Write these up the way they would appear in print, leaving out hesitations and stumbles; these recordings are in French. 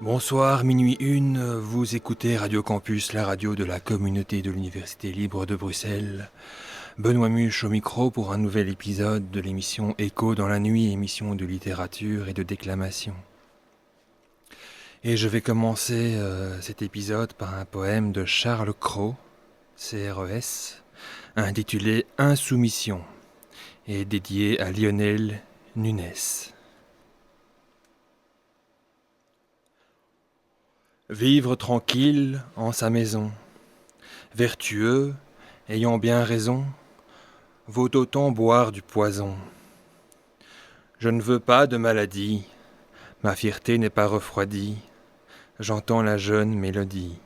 Bonsoir, minuit 1, vous écoutez Radio Campus, la radio de la communauté de l'Université libre de Bruxelles. Benoît Muche au micro pour un nouvel épisode de l'émission Écho dans la nuit, émission de littérature et de déclamation. Et je vais commencer cet épisode par un poème de Charles Cros, C-R-E-S, intitulé Insoumission, et dédié à Lionel Nunes. Vivre tranquille en sa maison, vertueux, ayant bien raison, vaut autant boire du poison. Je ne veux pas de maladie, ma fierté n'est pas refroidie, j'entends la jeune mélodie.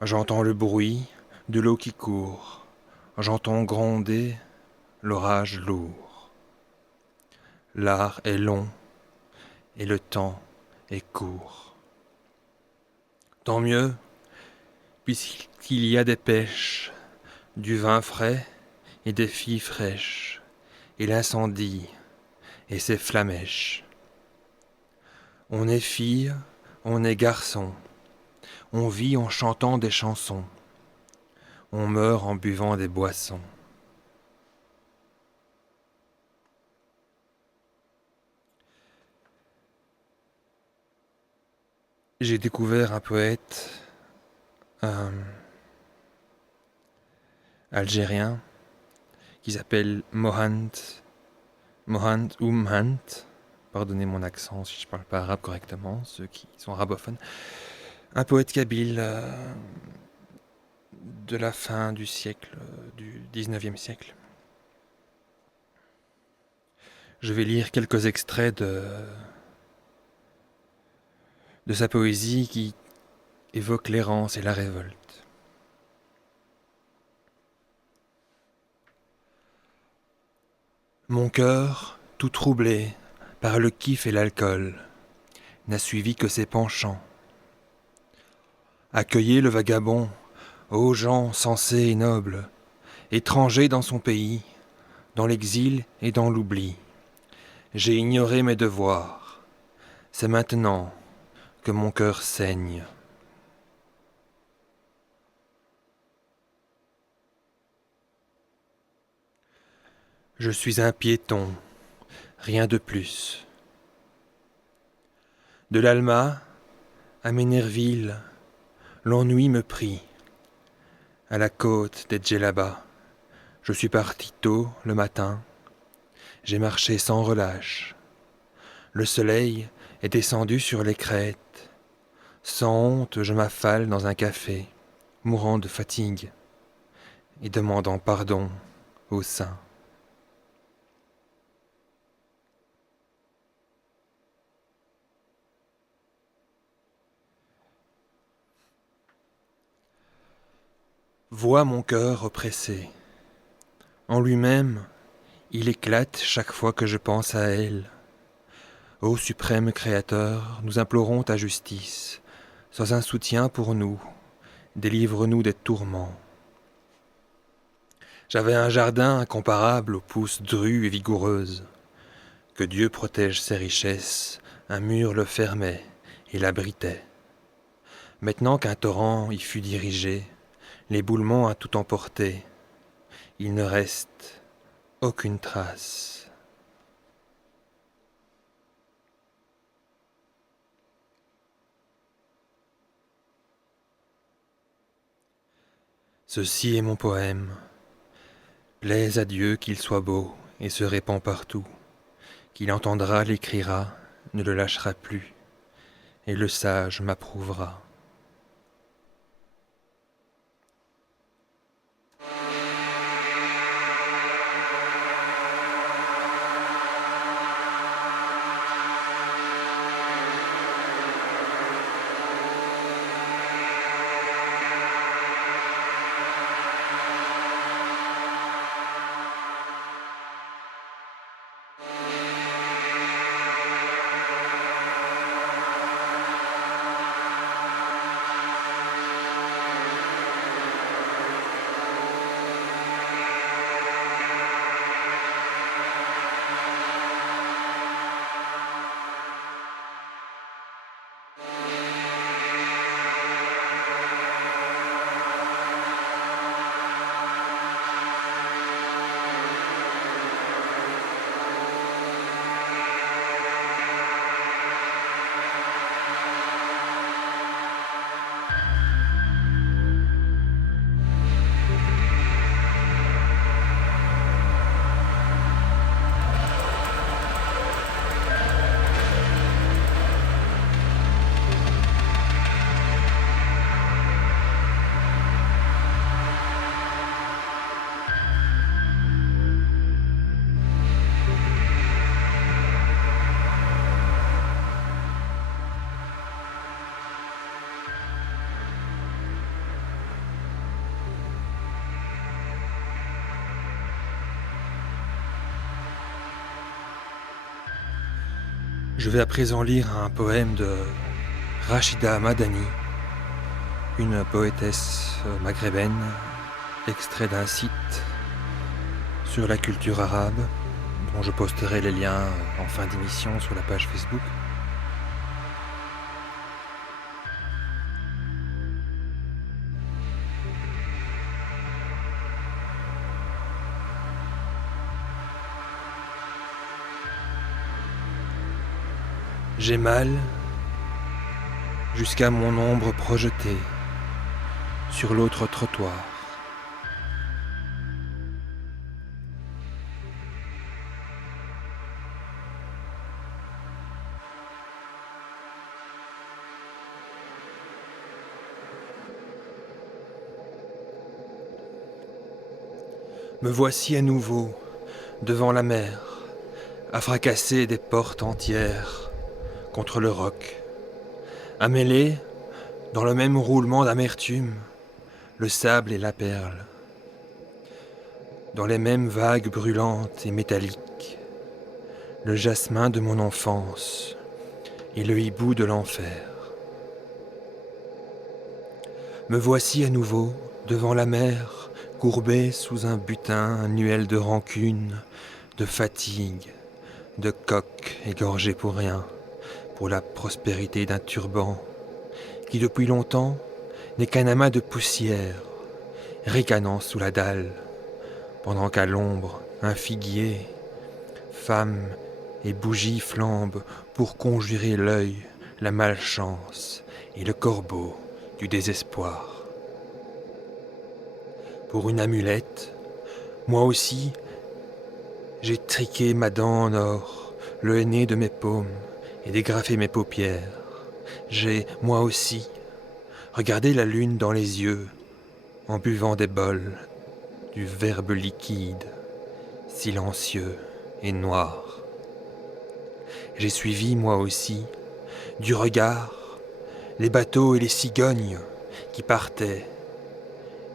J'entends le bruit de l'eau qui court, j'entends gronder l'orage lourd. L'art est long et le temps est court. Tant mieux, puisqu'il y a des pêches, du vin frais et des filles fraîches, et l'incendie et ses flamèches. On est fille, on est garçon, on vit en chantant des chansons, on meurt en buvant des boissons. J'ai découvert un poète algérien qui s'appelle Mohand Oumhant. Pardonnez mon accent si je ne parle pas arabe correctement, ceux qui sont arabophones. Un poète kabyle de la fin du siècle, du 19e siècle. Je vais lire quelques extraits de sa poésie qui évoque l'errance et la révolte. Mon cœur, tout troublé par le kiff et l'alcool, n'a suivi que ses penchants. Accueillez le vagabond, ô gens sensés et nobles, étrangers dans son pays, dans l'exil et dans l'oubli. J'ai ignoré mes devoirs. C'est maintenant que mon cœur saigne. Je suis un piéton, rien de plus. De l'Alma à Ménerville, l'ennui me prit. À la côte des Djellaba, je suis parti tôt le matin. J'ai marché sans relâche. Le soleil est descendu sur les crêtes. Sans honte, je m'affale dans un café, mourant de fatigue et demandant pardon au saint. Vois mon cœur oppressé. En lui-même, il éclate chaque fois que je pense à elle. Ô suprême Créateur, nous implorons ta justice. Sois un soutien pour nous, délivre-nous des tourments. J'avais un jardin incomparable aux pousses drues et vigoureuses. Que Dieu protège ses richesses, un mur le fermait et l'abritait. Maintenant qu'un torrent y fut dirigé, l'éboulement a tout emporté. Il ne reste aucune trace. Ceci est mon poème. Plaise à Dieu qu'il soit beau et se répand partout. Qu'il entendra, l'écrira, ne le lâchera plus, et le sage m'approuvera. Je vais à présent lire un poème de Rachida Madani, une poétesse maghrébine, extrait d'un site sur la culture arabe, dont je posterai les liens en fin d'émission sur la page Facebook. J'ai mal jusqu'à mon ombre projetée sur l'autre trottoir. Me voici à nouveau devant la mer, à fracasser des portes entières contre le roc, à mêler, dans le même roulement d'amertume, le sable et la perle, dans les mêmes vagues brûlantes et métalliques, le jasmin de mon enfance et le hibou de l'enfer. Me voici à nouveau devant la mer, courbé sous un butin annuel de rancune, de fatigue, de coq égorgé pour rien, pour la prospérité d'un turban, qui depuis longtemps n'est qu'un amas de poussière, ricanant sous la dalle, pendant qu'à l'ombre, un figuier, femme et bougie flambent pour conjurer l'œil, la malchance et le corbeau du désespoir. Pour une amulette, moi aussi, j'ai triqué ma dent en or, le henné de mes paumes et dégrafé mes paupières. J'ai, moi aussi, regardé la lune dans les yeux, en buvant des bols du verbe liquide, silencieux et noir. J'ai suivi, moi aussi, du regard, les bateaux et les cigognes qui partaient,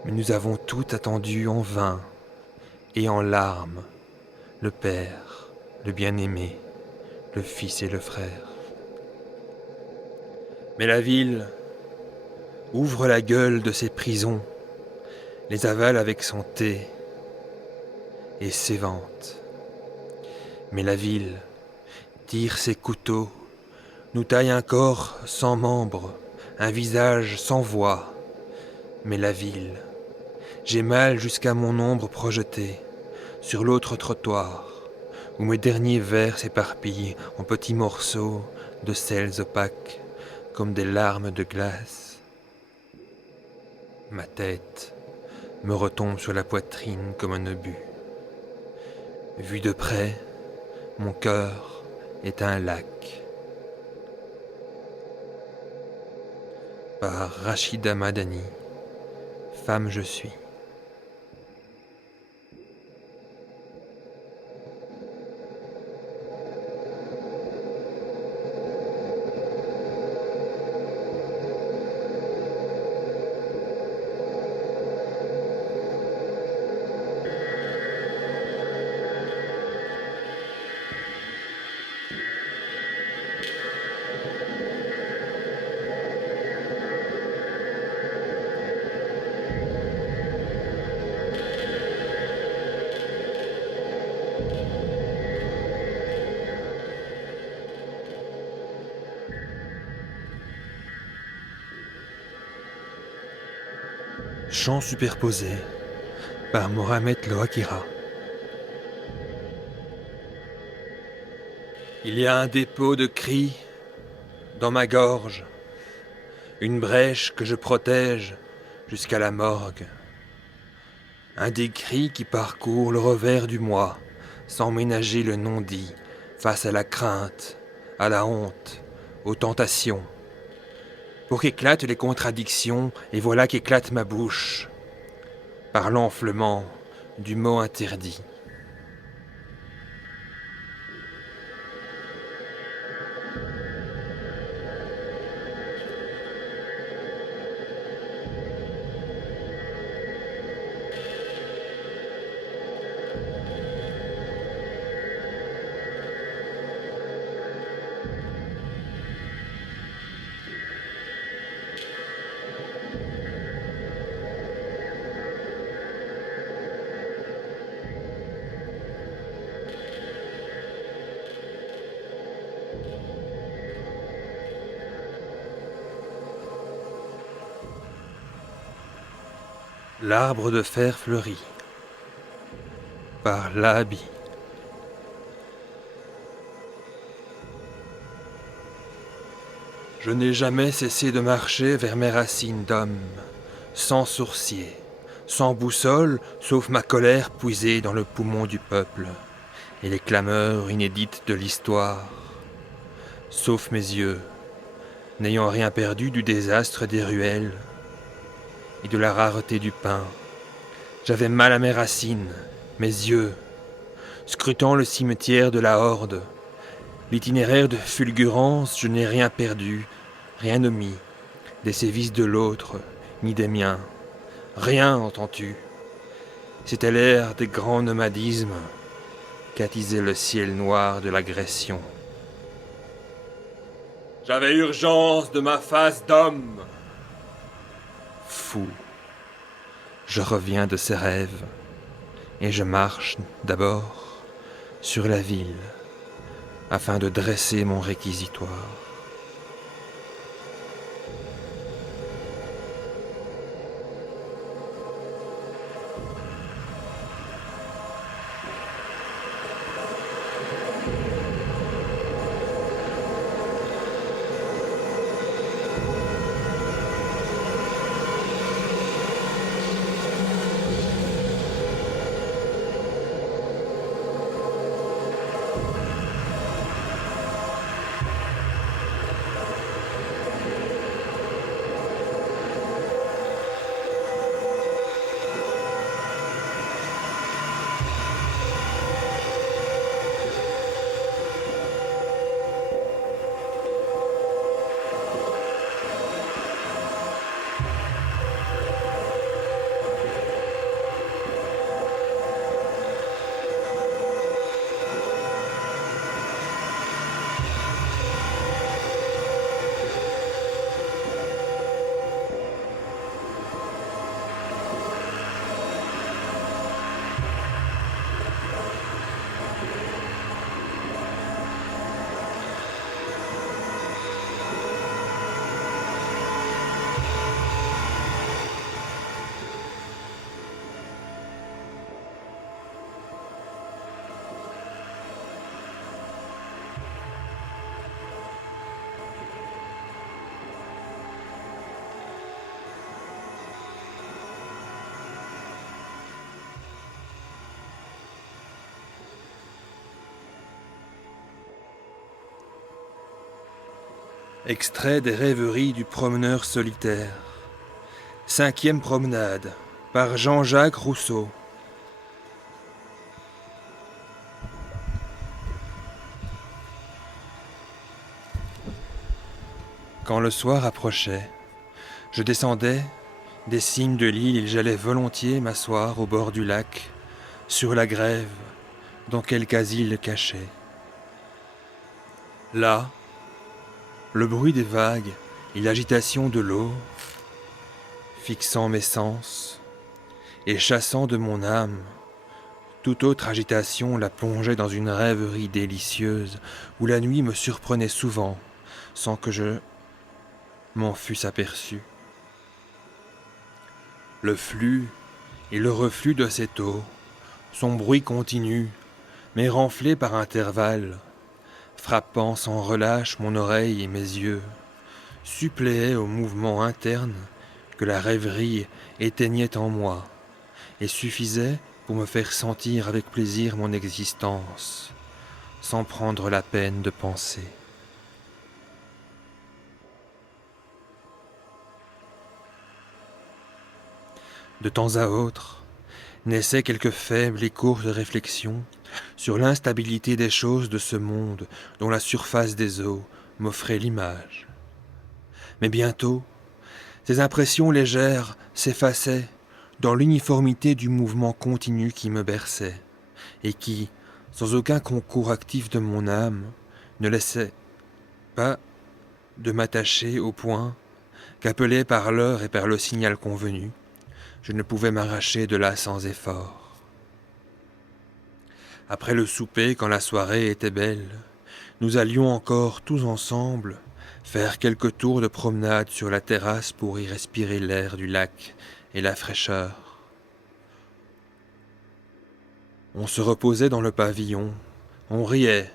mais nous avons tout attendu en vain et en larmes, le père, le bien-aimé, le fils et le frère. Mais la ville ouvre la gueule de ses prisons, les avale avec son thé et s'évente. Mais la ville tire ses couteaux, nous taille un corps sans membres, un visage sans voix. Mais la ville, j'ai mal jusqu'à mon ombre projetée sur l'autre trottoir, où mes derniers vers s'éparpillent en petits morceaux de sels opaques, comme des larmes de glace. Ma tête me retombe sur la poitrine comme un obus. Vu de près, mon cœur est un lac. Par Rachida Madani, femme je suis. Chants superposés par Mohamed Lohakira. Il y a un dépôt de cris dans ma gorge, une brèche que je protège jusqu'à la morgue. Un des cris qui parcourt le revers du moi, sans ménager le non-dit, face à la crainte, à la honte, aux tentations. Pour qu'éclatent les contradictions, et voilà qu'éclate ma bouche, par l'enflement du mot interdit. L'arbre de fer fleuri par Lahabi. Je n'ai jamais cessé de marcher vers mes racines d'homme, sans sourcier, sans boussole, sauf ma colère puisée dans le poumon du peuple, et les clameurs inédites de l'histoire, sauf mes yeux, n'ayant rien perdu du désastre des ruelles et de la rareté du pain. J'avais mal à mes racines, mes yeux, scrutant le cimetière de la horde. L'itinéraire de fulgurance, je n'ai rien perdu, rien omis, des sévices de l'autre, ni des miens. Rien, entends-tu? C'était l'ère des grands nomadismes qu'attisait le ciel noir de l'agression. J'avais urgence de ma face d'homme. Fou, je reviens de ces rêves, et je marche d'abord sur la ville, afin de dresser mon réquisitoire. Extrait des rêveries du promeneur solitaire. 5e promenade, par Jean-Jacques Rousseau. Quand le soir approchait, je descendais des cimes de l'île et j'allais volontiers m'asseoir au bord du lac, sur la grève, dans quelque asile caché. Là, le bruit des vagues et l'agitation de l'eau, fixant mes sens et chassant de mon âme toute autre agitation, la plongeait dans une rêverie délicieuse où la nuit me surprenait souvent sans que je m'en fusse aperçu. Le flux et le reflux de cette eau, son bruit continu, mais renflé par intervalles, frappant sans relâche mon oreille et mes yeux, suppléait au mouvement interne que la rêverie éteignait en moi et suffisait pour me faire sentir avec plaisir mon existence, sans prendre la peine de penser. De temps à autre, naissaient quelques faibles et courtes réflexions sur l'instabilité des choses de ce monde dont la surface des eaux m'offrait l'image. Mais bientôt, ces impressions légères s'effaçaient dans l'uniformité du mouvement continu qui me berçait, et qui, sans aucun concours actif de mon âme, ne laissait pas de m'attacher au point qu'appelé par l'heure et par le signal convenu, je ne pouvais m'arracher de là sans effort. Après le souper, quand la soirée était belle, nous allions encore tous ensemble faire quelques tours de promenade sur la terrasse pour y respirer l'air du lac et la fraîcheur. On se reposait dans le pavillon, on riait,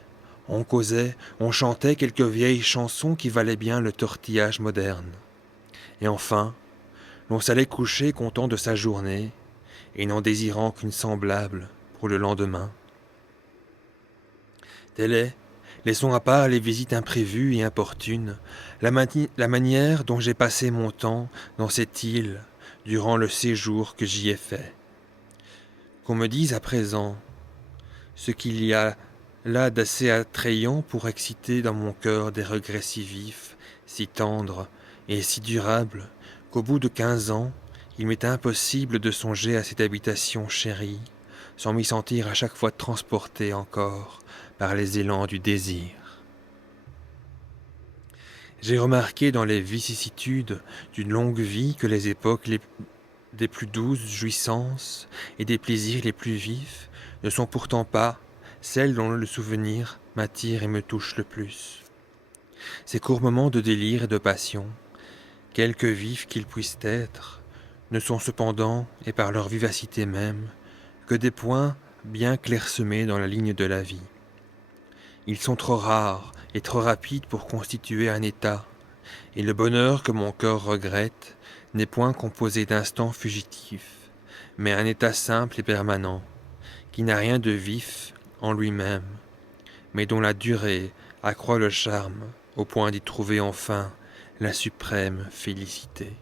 on causait, on chantait quelques vieilles chansons qui valaient bien le tortillage moderne. Et enfin, l'on s'allait coucher content de sa journée, et n'en désirant qu'une semblable pour le lendemain. Telle est, laissons à part les visites imprévues et importunes, la manière dont j'ai passé mon temps dans cette île durant le séjour que j'y ai fait. Qu'on me dise à présent ce qu'il y a là d'assez attrayant pour exciter dans mon cœur des regrets si vifs, si tendres et si durables, qu'au bout de 15 ans, il m'est impossible de songer à cette habitation chérie, sans m'y sentir à chaque fois transporté encore par les élans du désir. J'ai remarqué dans les vicissitudes d'une longue vie que les époques des plus douces jouissances et des plaisirs les plus vifs ne sont pourtant pas celles dont le souvenir m'attire et me touche le plus. Ces courts moments de délire et de passion, quelque vifs qu'ils puissent être, ne sont cependant, et par leur vivacité même, que des points bien clairsemés dans la ligne de la vie. Ils sont trop rares et trop rapides pour constituer un état, et le bonheur que mon cœur regrette n'est point composé d'instants fugitifs, mais un état simple et permanent, qui n'a rien de vif en lui-même, mais dont la durée accroît le charme au point d'y trouver enfin la suprême félicité.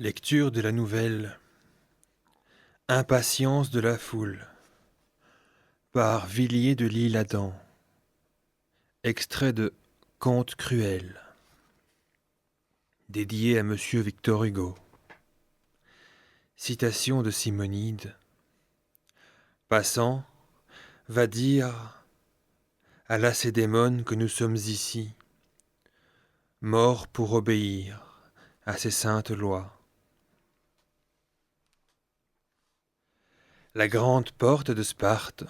Lecture de la nouvelle Impatience de la foule par Villiers de l'Isle-Adam. Extrait de Contes cruels dédié à Monsieur Victor Hugo. Citation de Simonide. Passant, va dire à Lacédémone que nous sommes ici, morts pour obéir à ses saintes lois. La grande porte de Sparte,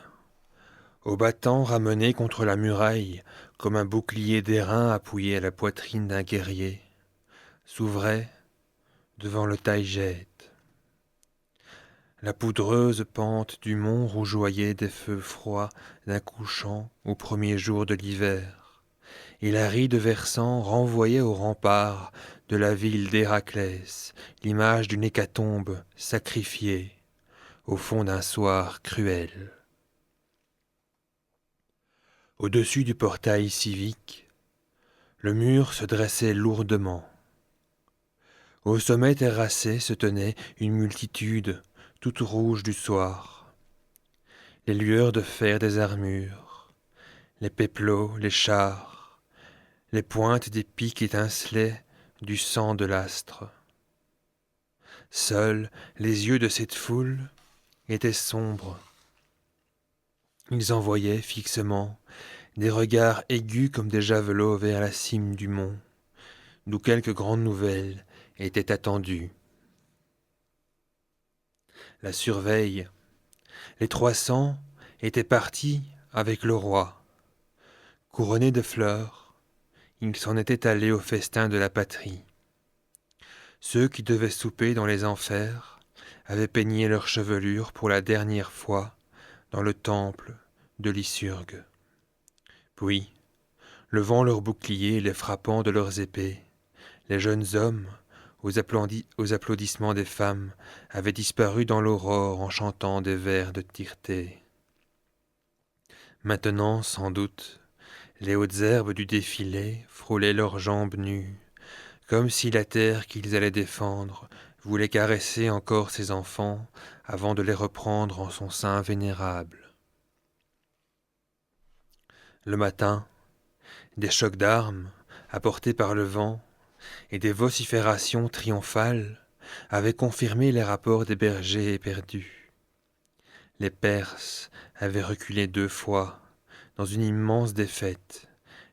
aux battants ramenés contre la muraille, comme un bouclier d'airain appuyé à la poitrine d'un guerrier, s'ouvrait devant le taille-jette. La poudreuse pente du mont rougeoyait des feux froids d'un couchant au premier jour de l'hiver, et l'aride versant renvoyait aux remparts de la ville d'Héraclès l'image d'une hécatombe sacrifiée au fond d'un soir cruel. Au-dessus du portail civique, le mur se dressait lourdement. Au sommet terrassé se tenait une multitude toute rouge du soir. Les lueurs de fer des armures, les peplots, les chars, les pointes des piques étincelaient du sang de l'astre. Seuls les yeux de cette foule étaient sombres. Ils envoyaient fixement des regards aigus comme des javelots vers la cime du mont, d'où quelque grande nouvelle était attendue. La surveille, les 300 étaient partis avec le roi. Couronnés de fleurs, ils s'en étaient allés au festin de la patrie. Ceux qui devaient souper dans les enfers avaient peigné leurs chevelures pour la dernière fois dans le temple de Lycurgue. Puis, levant leurs boucliers et les frappant de leurs épées, les jeunes hommes, aux applaudissements des femmes, avaient disparu dans l'aurore en chantant des vers de Tirtée. Maintenant, sans doute, les hautes herbes du défilé frôlaient leurs jambes nues, comme si la terre qu'ils allaient défendre voulait caresser encore ses enfants avant de les reprendre en son sein vénérable. Le matin, des chocs d'armes, apportés par le vent, et des vociférations triomphales avaient confirmé les rapports des bergers éperdus. Les Perses avaient reculé 2 fois, dans une immense défaite,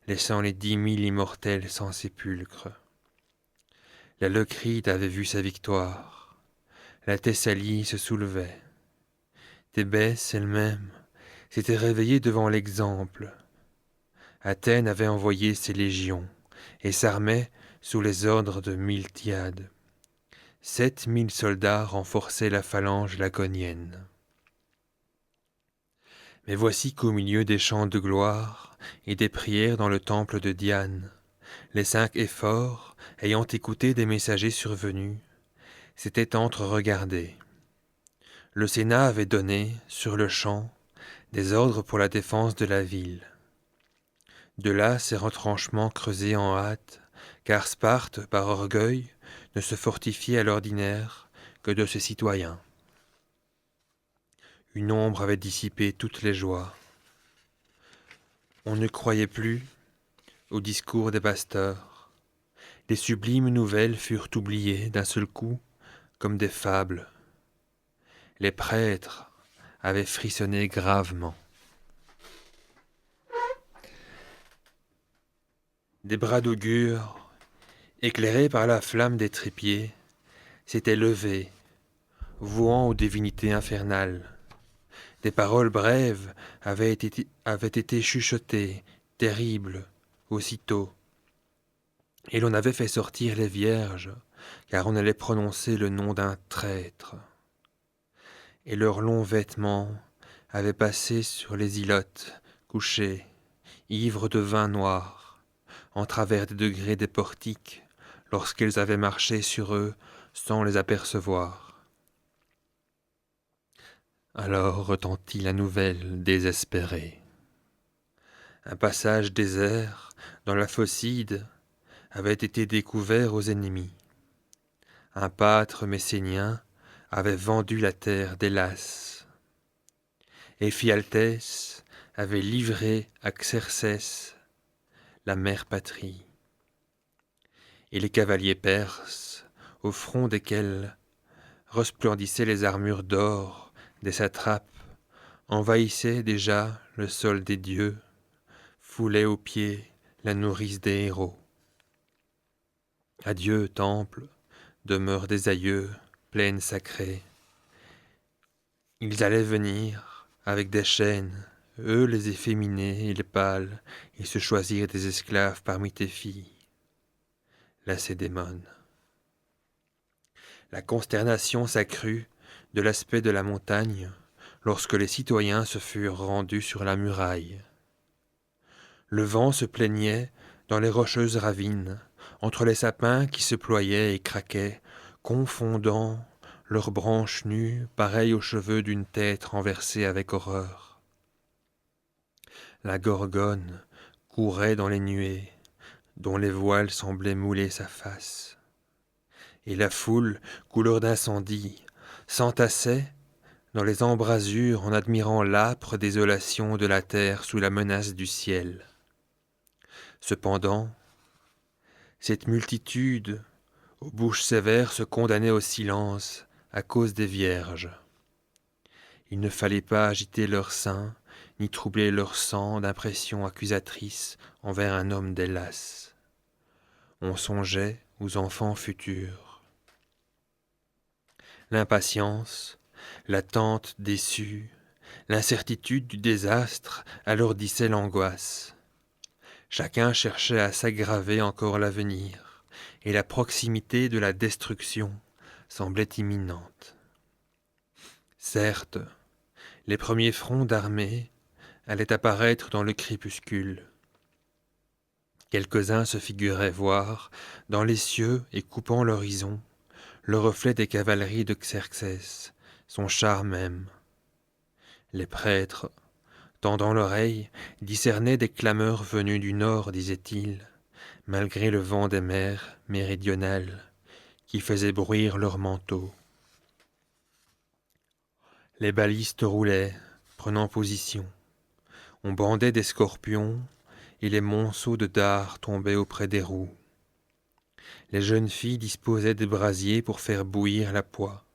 laissant les 10 000 immortels sans sépulcre. La Leucride avait vu sa victoire. La Thessalie se soulevait. Thébès elle-même s'était réveillée devant l'exemple. Athènes avait envoyé ses légions et s'armait sous les ordres de Miltiade. 7 000 soldats renforçaient la phalange laconienne. Mais voici qu'au milieu des chants de gloire et des prières dans le temple de Diane, les 5 éphores, ayant écouté des messagers survenus, s'étaient entre-regardés. Le Sénat avait donné, sur le champ, des ordres pour la défense de la ville. De là ces retranchements creusés en hâte, car Sparte, par orgueil, ne se fortifiait à l'ordinaire que de ses citoyens. Une ombre avait dissipé toutes les joies. On ne croyait plus au discours des pasteurs. Les sublimes nouvelles furent oubliées d'un seul coup comme des fables. Les prêtres avaient frissonné gravement. Des bras d'augure, éclairés par la flamme des trépieds, s'étaient levés, vouant aux divinités infernales. Des paroles brèves avaient été chuchotées, terribles, aussitôt. Et l'on avait fait sortir les vierges, car on allait prononcer le nom d'un traître. Et leurs longs vêtements avaient passé sur les ilotes, couchés, ivres de vin noir, en travers des degrés des portiques, lorsqu'elles avaient marché sur eux sans les apercevoir. Alors retentit la nouvelle désespérée. Un passage désert, dans la Phocide, avait été découvert aux ennemis. un pâtre messénien avait vendu la terre d'Hélas. Éphialtès avait livré à Xerxès la mère patrie. Et les cavaliers perses, au front desquels resplendissaient les armures d'or des satrapes, envahissaient déjà le sol des dieux, foulaient aux pieds la nourrice des héros. Adieu, temple, demeure des aïeux, plaine sacrée. Ils allaient venir avec des chaînes, eux les efféminés et les pâles, et se choisir des esclaves parmi tes filles. Lacédémone. La consternation s'accrut de l'aspect de la montagne lorsque les citoyens se furent rendus sur la muraille. Le vent se plaignait dans les rocheuses ravines, entre les sapins qui se ployaient et craquaient, confondant leurs branches nues, pareilles aux cheveux d'une tête renversée avec horreur. La gorgone courait dans les nuées, dont les voiles semblaient mouler sa face. Et la foule, couleur d'incendie, s'entassait dans les embrasures en admirant l'âpre désolation de la terre sous la menace du ciel. Cependant, cette multitude, aux bouches sévères, se condamnait au silence à cause des vierges. Il ne fallait pas agiter leur sein, ni troubler leur sang d'impressions accusatrices envers un homme d'Hélas. On songeait aux enfants futurs. L'impatience, l'attente déçue, l'incertitude du désastre alourdissaient l'angoisse. Chacun cherchait à s'aggraver encore l'avenir, et la proximité de la destruction semblait imminente. Certes, les premiers fronts d'armée allaient apparaître dans le crépuscule. Quelques-uns se figuraient voir, dans les cieux et coupant l'horizon, le reflet des cavaleries de Xerxès, son char même. Les prêtres, tendant l'oreille, discernaient des clameurs venues du nord, disait-il, malgré le vent des mers méridionales qui faisait bruire leurs manteaux. Les balistes roulaient, prenant position. On bandait des scorpions et les monceaux de dards tombaient auprès des roues. Les jeunes filles disposaient des brasiers pour faire bouillir la poix.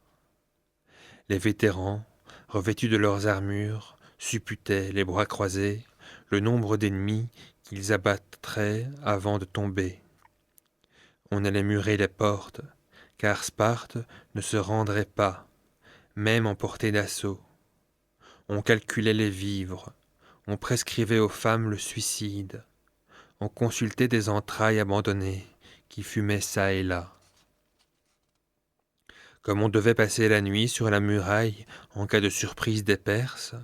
Les vétérans, revêtus de leurs armures, supputaient, les bras croisés, le nombre d'ennemis qu'ils abattraient avant de tomber. On allait murer les portes, car Sparte ne se rendrait pas, même en portée d'assaut. On calculait les vivres, on prescrivait aux femmes le suicide, on consultait des entrailles abandonnées qui fumaient çà et là. Comme on devait passer la nuit sur la muraille en cas de surprise des Perses,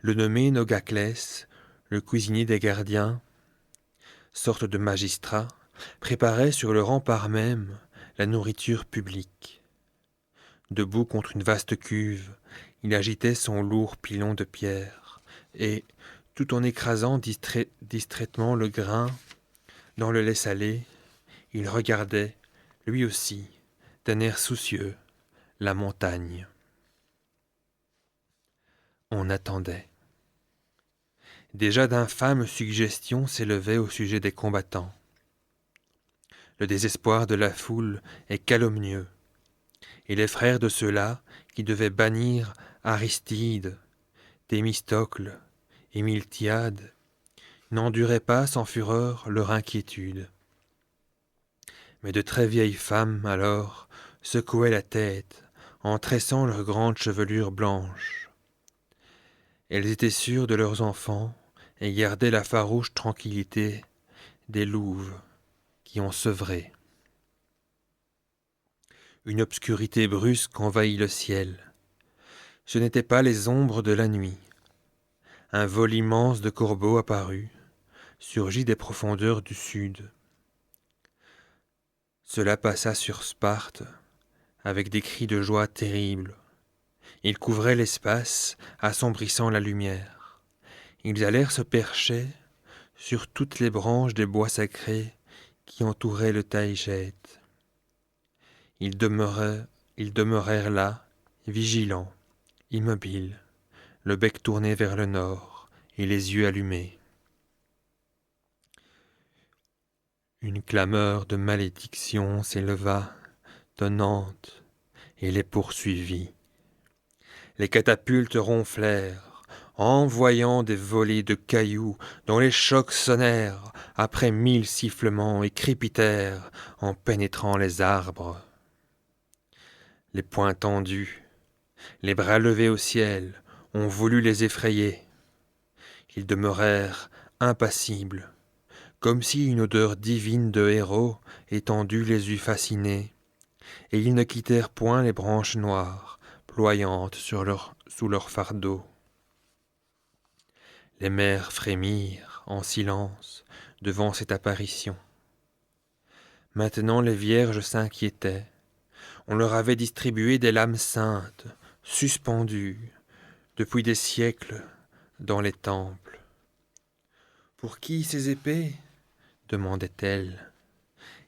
le nommé Nogaclès, le cuisinier des gardiens, sorte de magistrat, préparait sur le rempart même la nourriture publique. Debout contre une vaste cuve, il agitait son lourd pilon de pierre, et, tout en écrasant distraitement le grain dans le lait salé, il regardait, lui aussi, d'un air soucieux, la montagne. On attendait. Déjà d'infâmes suggestions s'élevaient au sujet des combattants. Le désespoir de la foule est calomnieux, et les frères de ceux-là qui devaient bannir Aristide, Thémistocle et Miltiade n'enduraient pas sans fureur leur inquiétude. Mais de très vieilles femmes, alors, secouaient la tête en tressant leurs grandes chevelures blanches. Elles étaient sûres de leurs enfants et gardaient la farouche tranquillité des louves qui ont sevré. Une obscurité brusque envahit le ciel. Ce n'étaient pas les ombres de la nuit. Un vol immense de corbeaux apparut, surgit des profondeurs du sud. Cela passa sur Sparte avec des cris de joie terribles. Ils couvraient l'espace, assombrissant la lumière. Ils allèrent se percher sur toutes les branches des bois sacrés qui entouraient le Taïget. Ils demeurèrent là, vigilants, immobiles, le bec tourné vers le nord et les yeux allumés. Une clameur de malédiction s'éleva, tonnante, et les poursuivit. Les catapultes ronflèrent, envoyant des volées de cailloux dont les chocs sonnèrent après 1000 sifflements et crépitèrent en pénétrant les arbres. Les poings tendus, les bras levés au ciel, ont voulu les effrayer. Ils demeurèrent impassibles, comme si une odeur divine de héros étendue les eût fascinés, et ils ne quittèrent point les branches noires, ployantes sous leur fardeau. Les mers frémirent en silence devant cette apparition. Maintenant les vierges s'inquiétaient. On leur avait distribué des lames saintes, suspendues, depuis des siècles, dans les temples. « Pour qui ces épées ?» demandaient-elles,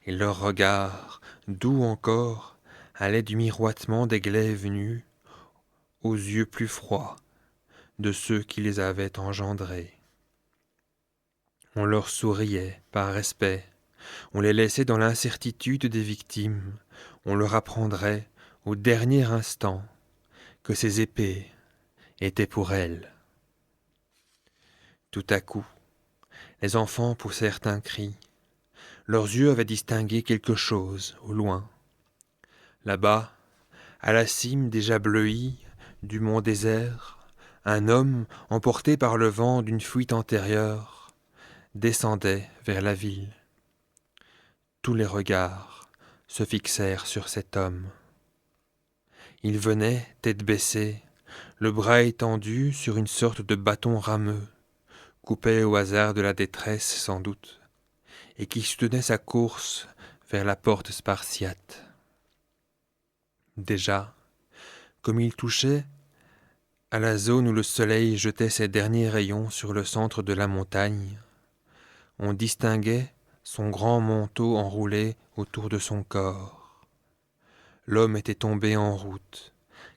et leur regard, doux encore, allait du miroitement des glaives nus aux yeux plus froids de ceux qui les avaient engendrés. On leur souriait par respect, on les laissait dans l'incertitude des victimes, on leur apprendrait au dernier instant que ces épées étaient pour elles. Tout à coup, les enfants poussèrent un cri. Leurs yeux avaient distingué quelque chose au loin. Là-bas, à la cime déjà bleuie du mont désert, un homme, emporté par le vent d'une fuite antérieure, descendait vers la ville. Tous les regards se fixèrent sur cet homme. Il venait, tête baissée, le bras étendu sur une sorte de bâton rameux, coupé au hasard de la détresse sans doute, et qui soutenait sa course vers la porte spartiate. Déjà, comme il touchait à la zone où le soleil jetait ses derniers rayons sur le centre de la montagne, on distinguait son grand manteau enroulé autour de son corps. L'homme était tombé en route,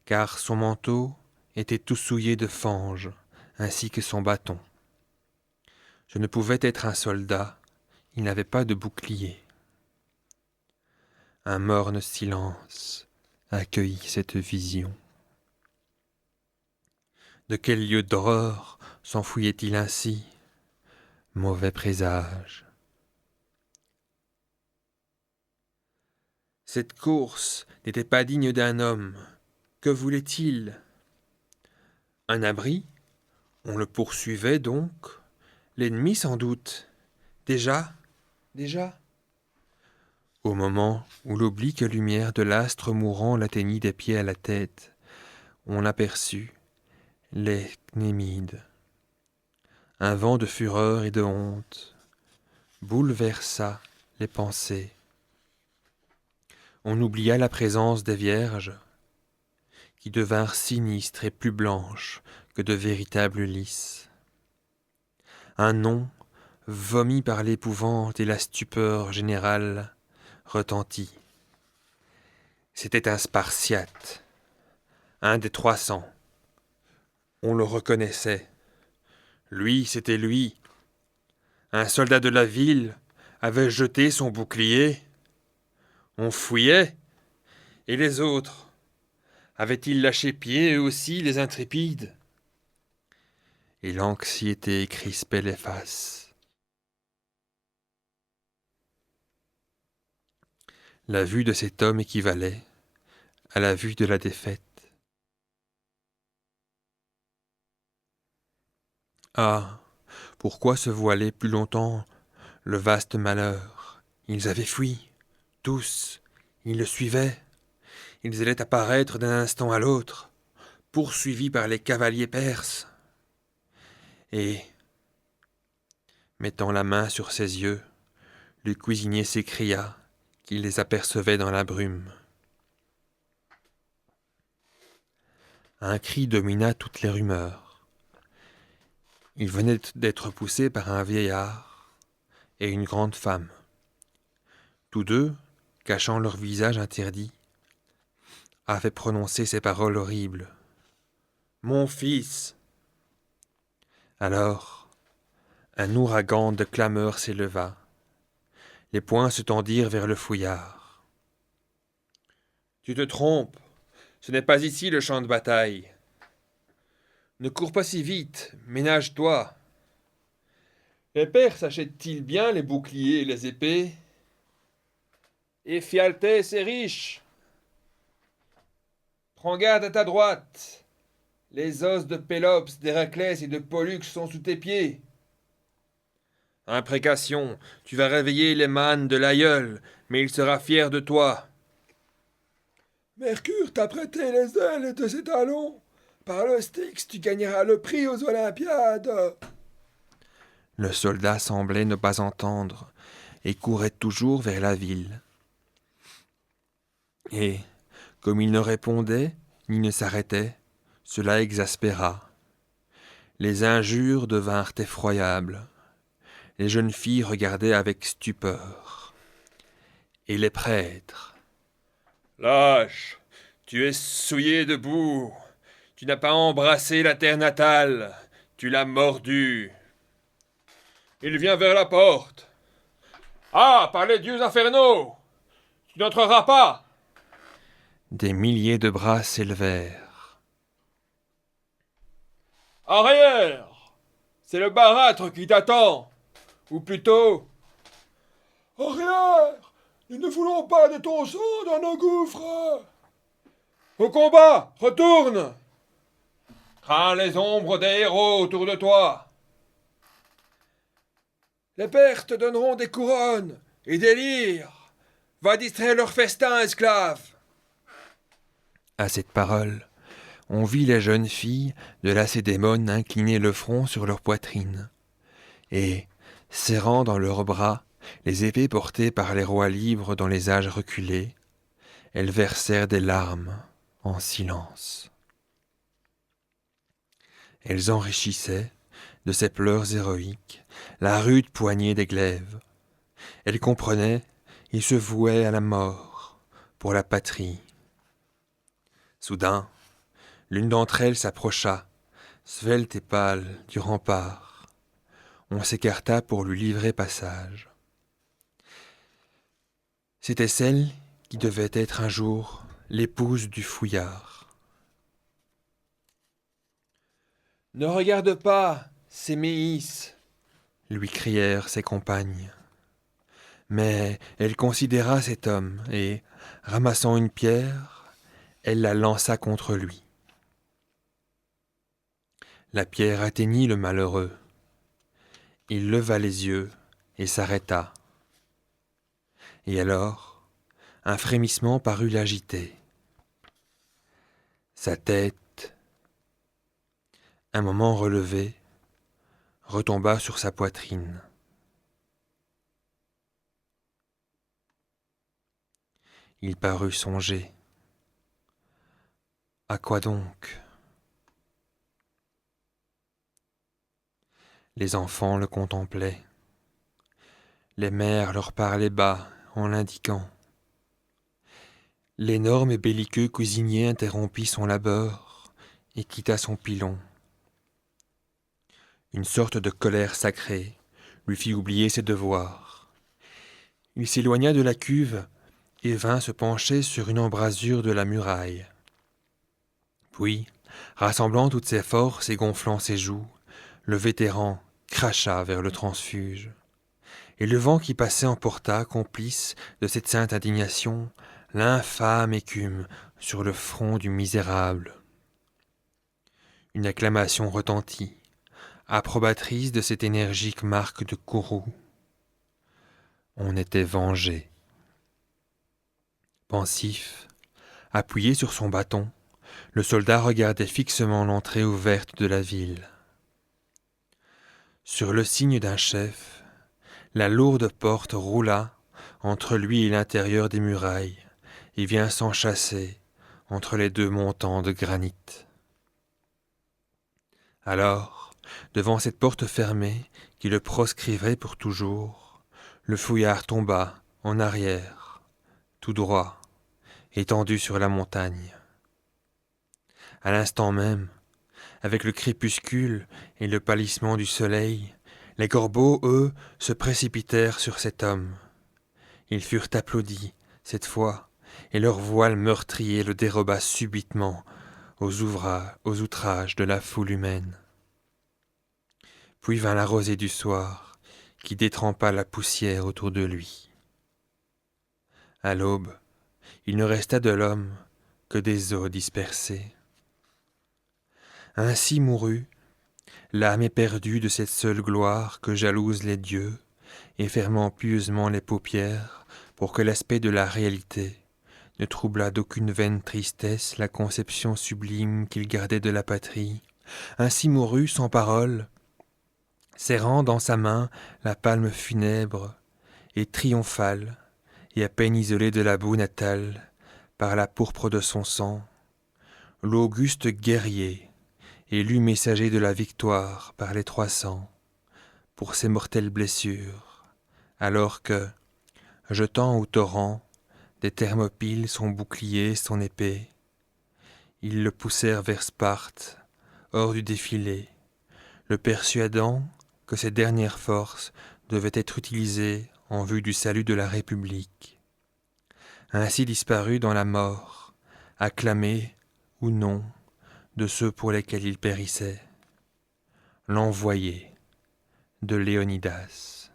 car son manteau était tout souillé de fange, ainsi que son bâton. Je ne pouvais être un soldat, il n'avait pas de bouclier. Un morne silence accueillit cette vision. De quel lieu d'horreur s'enfouillait-il ainsi? Mauvais présage. Cette course n'était pas digne d'un homme. Que voulait-il? Un abri? On le poursuivait donc? L'ennemi sans doute? Déjà? Au moment où l'oblique lumière de l'astre mourant l'atteignit des pieds à la tête, on aperçut les Cnémides. Un vent de fureur et de honte bouleversa les pensées. On oublia la présence des vierges, qui devinrent sinistres et plus blanches que de véritables lys. Un nom, vomi par l'épouvante et la stupeur générale, retentit. C'était un Spartiate, un des 300. On le reconnaissait. Lui, c'était lui. Un soldat de la ville avait jeté son bouclier. On fouillait. Et les autres? Avaient-ils lâché pied, eux aussi, les intrépides? Et l'anxiété crispait les faces. La vue de cet homme équivalait à la vue de la défaite. Ah, pourquoi se voiler plus longtemps le vaste malheur? Ils avaient fui, tous, ils le suivaient. Ils allaient apparaître d'un instant à l'autre, poursuivis par les cavaliers perses. Et, mettant la main sur ses yeux, le cuisinier s'écria qu'il les apercevait dans la brume. Un cri domina toutes les rumeurs. Il venait d'être poussé par un vieillard et une grande femme. Tous deux, cachant leur visage interdit, avait prononcé ces paroles horribles. « Mon fils !» Alors, un ouragan de clameurs s'éleva. Les poings se tendirent vers le fouillard. « Tu te trompes, ce n'est pas ici le champ de bataille. Ne cours pas si vite, ménage-toi. Les Perses achètent-ils bien les boucliers et les épées? Éphialtès est riche. Prends garde à ta droite. Les os de Pélops, d'Héraclès et de Pollux sont sous tes pieds. Imprécation, tu vas réveiller les mânes de l'aïeul, mais il sera fier de toi. Mercure t'a prêté les ailes de ses talons. Par le Styx, tu gagneras le prix aux Olympiades. Le soldat semblait ne pas entendre et courait toujours vers la ville. Et, comme il ne répondait ni ne s'arrêtait, cela exaspéra. Les injures devinrent effroyables. Les jeunes filles regardaient avec stupeur. Et les prêtres. « Lâche, tu es souillé de boue. Tu n'as pas embrassé la terre natale. Tu l'as mordue. Il vient vers la porte. Ah, par les dieux infernaux! Tu n'entreras pas! » Des milliers de bras s'élevèrent. « Arrière! C'est le baraître qui t'attend! Ou plutôt... »« Arrière! Nous ne voulons pas de ton sang dans nos gouffres! »« Au combat! Retourne! Crains les ombres des héros autour de toi! » « Les Perses te donneront des couronnes et des lyres. Va distraire leur festin, esclave. » À cette parole, on vit les jeunes filles de Lacédémone incliner le front sur leur poitrine, et, serrant dans leurs bras les épées portées par les rois libres dans les âges reculés, elles versèrent des larmes en silence. Elles enrichissaient, de ces pleurs héroïques, la rude poignée des glaives. Elles comprenaient et se vouaient à la mort pour la patrie. Soudain, l'une d'entre elles s'approcha, svelte et pâle, du rempart. On s'écarta pour lui livrer passage. C'était celle qui devait être un jour l'épouse du fouillard. « Ne regarde pas, Séméis !» lui crièrent ses compagnes. Mais elle considéra cet homme et, ramassant une pierre, elle la lança contre lui. La pierre atteignit le malheureux. Il leva les yeux et s'arrêta. Et alors, un frémissement parut l'agiter. Sa tête, un moment relevée, retomba sur sa poitrine. Il parut songer. À quoi donc? Les enfants le contemplaient. Les mères leur parlaient bas en l'indiquant. L'énorme et belliqueux cuisinier interrompit son labeur et quitta son pilon. Une sorte de colère sacrée lui fit oublier ses devoirs. Il s'éloigna de la cuve et vint se pencher sur une embrasure de la muraille. Puis, rassemblant toutes ses forces et gonflant ses joues, le vétéran cracha vers le transfuge. Et le vent qui passait emporta, complice de cette sainte indignation, l'infâme écume sur le front du misérable. Une acclamation retentit, approbatrice de cette énergique marque de courroux. On était vengé. Pensif, appuyé sur son bâton, le soldat regardait fixement l'entrée ouverte de la ville. Sur le signe d'un chef, la lourde porte roula entre lui et l'intérieur des murailles et vient s'enchâsser entre les deux montants de granit. Alors, devant cette porte fermée qui le proscrivait pour toujours, le fouillard tomba en arrière, tout droit, étendu sur la montagne. À l'instant même, avec le crépuscule et le pâlissement du soleil, les corbeaux, eux, se précipitèrent sur cet homme. Ils furent applaudis, cette fois, et leur voile meurtrier le déroba subitement aux outrages de la foule humaine. Puis vint la rosée du soir, qui détrempa la poussière autour de lui. À l'aube, il ne resta de l'homme que des os dispersés. Ainsi mourut l'âme éperdue de cette seule gloire que jalousent les dieux, et fermant pieusement les paupières pour que l'aspect de la réalité ne troublât d'aucune vaine tristesse la conception sublime qu'il gardait de la patrie. Ainsi mourut sans parole, serrant dans sa main la palme funèbre et triomphale, et à peine isolé de la boue natale par la pourpre de son sang, l'auguste guerrier, élu messager de la victoire par les 300, pour ses mortelles blessures, alors que, jetant au torrent des Thermopyles son bouclier, son épée, ils le poussèrent vers Sparte, hors du défilé, le persuadant que ses dernières forces devaient être utilisées en vue du salut de la République. Ainsi disparut dans la mort, acclamé ou non de ceux pour lesquels il périssait, l'envoyé de Léonidas.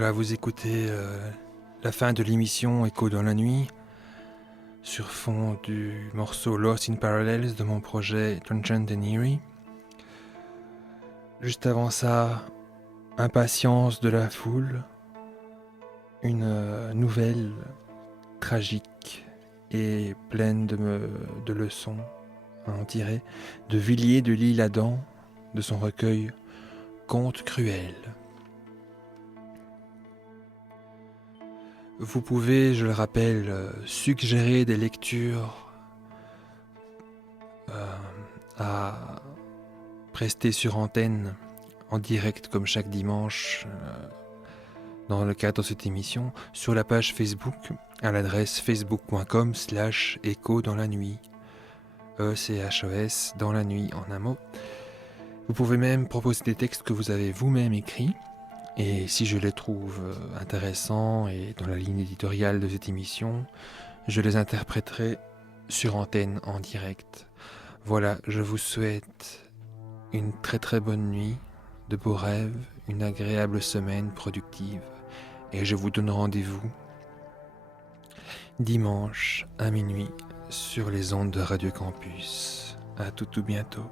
Voilà, vous écoutez la fin de l'émission Écho dans la nuit sur fond du morceau Lost in Parallels de mon projet Tangent and Erie. Juste avant ça, Impatience de la foule, une nouvelle tragique et pleine de leçons à en tirer de Villiers de l'Isle-Adam de son recueil Contes cruels. Vous pouvez, je le rappelle, suggérer des lectures à prester sur antenne en direct comme chaque dimanche dans le cadre de cette émission sur la page Facebook à l'adresse facebook.com/écho dans la nuit. ECHOS dans la nuit en un mot. Vous pouvez même proposer des textes que vous avez vous-même écrits. Et si je les trouve intéressants et dans la ligne éditoriale de cette émission, je les interpréterai sur antenne en direct. Voilà, je vous souhaite une très très bonne nuit, de beaux rêves, une agréable semaine productive. Et je vous donne rendez-vous dimanche à minuit sur les ondes de Radio Campus. À tout bientôt.